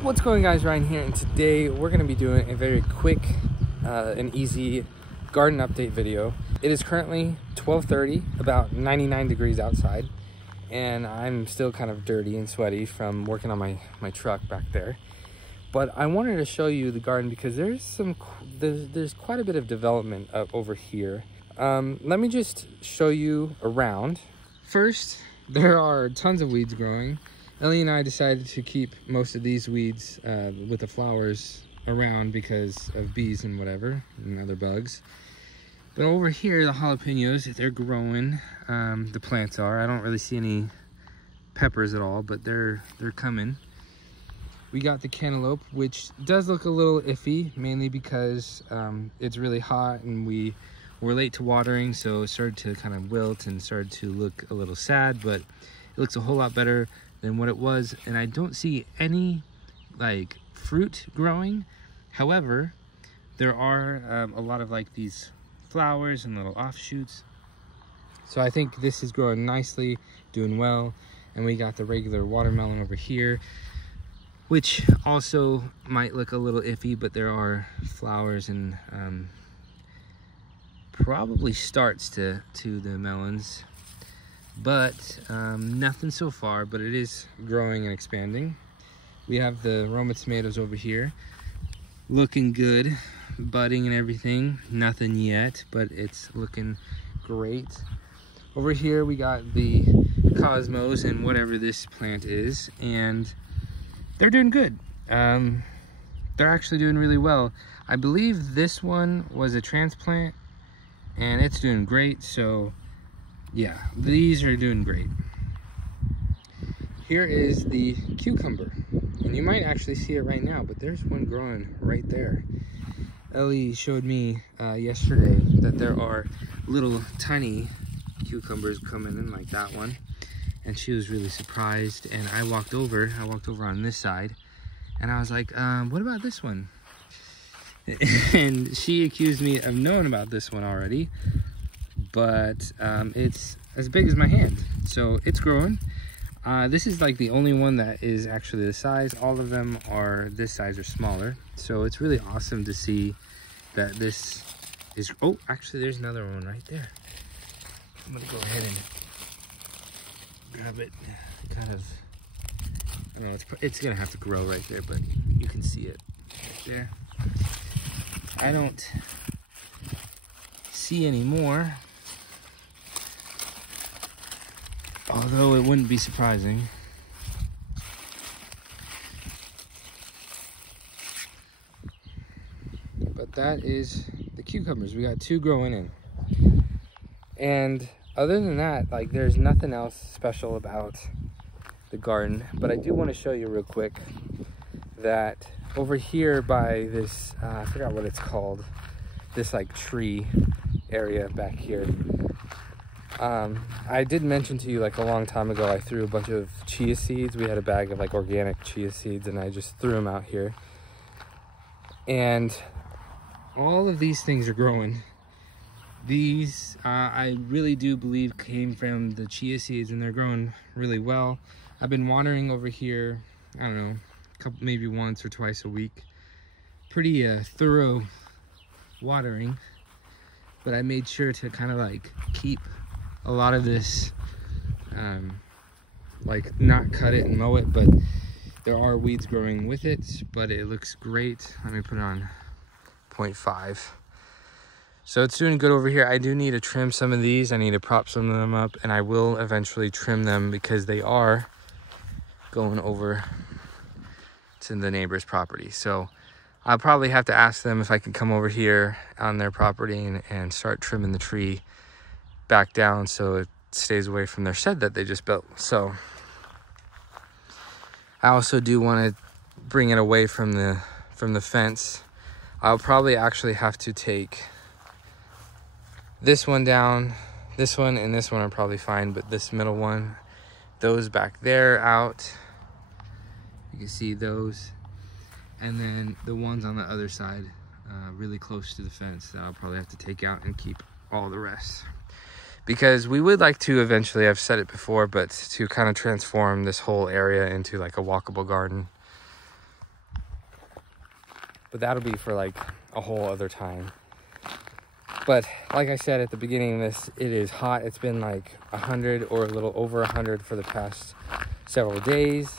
What's going, guys? Ryan here, and today we're going to be doing a very quick and easy garden update video. It is currently 12:30, about 99 degrees outside, and I'm still kind of dirty and sweaty from working on my truck back there. But I wanted to show you the garden because there's quite a bit of development up over here. Let me just show you around. First, there are tons of weeds growing. Ellie and I decided to keep most of these weeds with the flowers around because of bees and whatever and other bugs. But over here, the jalapenos, they're growing. The plants are. I don't really see any peppers at all, but they're coming. We got the cantaloupe, which does look a little iffy, mainly because it's really hot and we were late to watering, so it started to kind of wilt and started to look a little sad, but it looks a whole lot better than what it was. And I don't see any like fruit growing. However, there are a lot of like these flowers and little offshoots, so I think this is growing nicely, doing well. And we got the regular watermelon over here, which also might look a little iffy, but there are flowers and probably starts to the melons, but nothing so far, but it is growing and expanding. We have the Roma tomatoes over here, looking good, budding and everything. Nothing yet, but it's looking great. Over here we got the cosmos and whatever this plant is, and they're doing good. They're actually doing really well. I believe this one was a transplant and it's doing great. So yeah, these are doing great. Here is the cucumber, and you might actually see it right now, but there's one growing right there. Ellie showed me yesterday that there are little tiny cucumbers coming in like that one, and she was really surprised. And I walked over on this side, and I was like, what about this one? And she accused me of knowing about this one already, but it's as big as my hand, so it's growing. This is like the only one that is actually the size. All of them are this size or smaller, so it's really awesome to see that this is. Oh, actually there's another one right there. I'm gonna go ahead and grab it. Kind of, I don't know, it's gonna have to grow right there, but you can see it right there. I don't see any more, although it wouldn't be surprising. But that is the cucumbers. We got 2 growing in. And other than that, like, there's nothing else special about the garden. But I do want to show you real quick that over here by this, I forgot what it's called, this like tree area back here. I did mention to you like a long time ago, I threw a bunch of chia seeds. We had a bag of like organic chia seeds, and I just threw them out here. And all of these things are growing. These, I really do believe came from the chia seeds, and they're growing really well. I've been watering over here, I don't know, maybe once or twice a week. Pretty thorough watering, but I made sure to kind of like keep a lot of this, like not cut it and mow it, but there are weeds growing with it, but it looks great. Let me put it on 0.5. So it's doing good over here. I do need to trim some of these. I need to prop some of them up, and I will eventually trim them because they are going over to the neighbor's property. So I'll probably have to ask them if I can come over here on their property and start trimming the tree back down so it stays away from their shed that they just built. So I also do want to bring it away from the fence. I'll probably actually have to take this one down. This one and this one are probably fine, but this middle one, those back there out. You can see those, and then the ones on the other side, really close to the fence, that I'll probably have to take out and keep all the rest. Because we would like to eventually, I've said it before, but to kind of transform this whole area into like a walkable garden. but that'll be for like a whole other time. But like I said at the beginning of this, it is hot. It's been like 100 or a little over 100 for the past several days.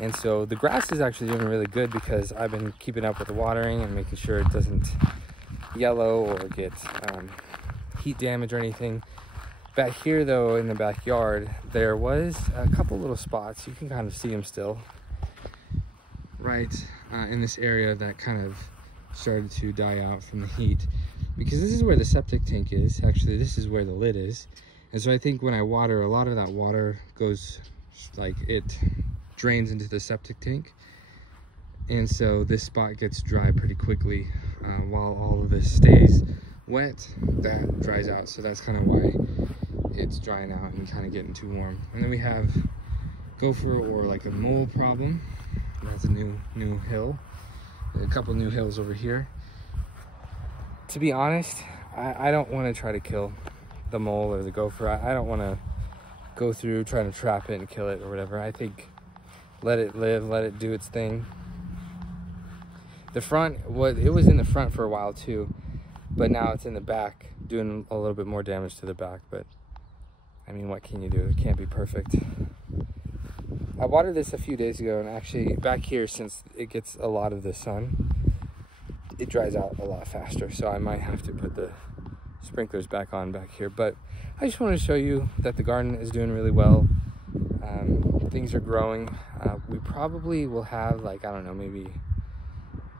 And so the grass is actually doing really good because I've been keeping up with the watering and making sure it doesn't yellow or get heat damage or anything. Back here though, in the backyard, there was a couple little spots. You can kind of see them still. Right in this area that kind of started to die out from the heat. Because this is where the septic tank is. Actually, this is where the lid is. And so I think when I water, a lot of that water goes, like, it drains into the septic tank. And so this spot gets dry pretty quickly. While all of this stays wet, that dries out. So that's kind of why it's drying out and kind of getting too warm. And then we have gopher or like a mole problem. That's a new hill. A couple new hills over here. To be honest, I don't want to try to kill the mole or the gopher. I don't want to go through trying to trap it and kill it or whatever. I think let it live, let it do its thing. The front, it was in the front for a while too, but now it's in the back, doing a little bit more damage to the back. But I mean, what can you do? It can't be perfect. I watered this a few days ago, and actually back here, since it gets a lot of the sun, it dries out a lot faster. So I might have to put the sprinklers back on back here. But I just want to show you that the garden is doing really well. Things are growing. We probably will have, like, I don't know, maybe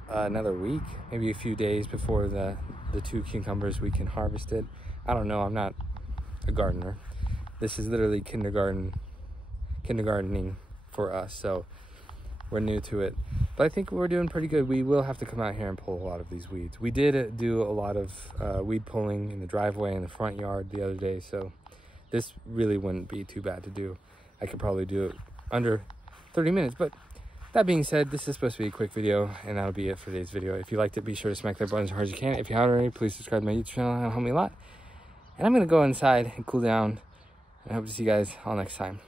another week, maybe a few days before the 2 cucumbers we can harvest it. I don't know, I'm not a gardener. This is literally kindergartening for us, so we're new to it. But I think we're doing pretty good. We will have to come out here and pull a lot of these weeds. We did do a lot of weed pulling in the driveway in the front yard the other day, so this really wouldn't be too bad to do. I could probably do it under 30 minutes. But that being said, this is supposed to be a quick video, and that'll be it for today's video. If you liked it, be sure to smack that button as hard as you can. If you haven't already, please subscribe to my YouTube channel. That'll help me a lot. And I'm going to go inside and cool down, and I hope to see you guys all next time.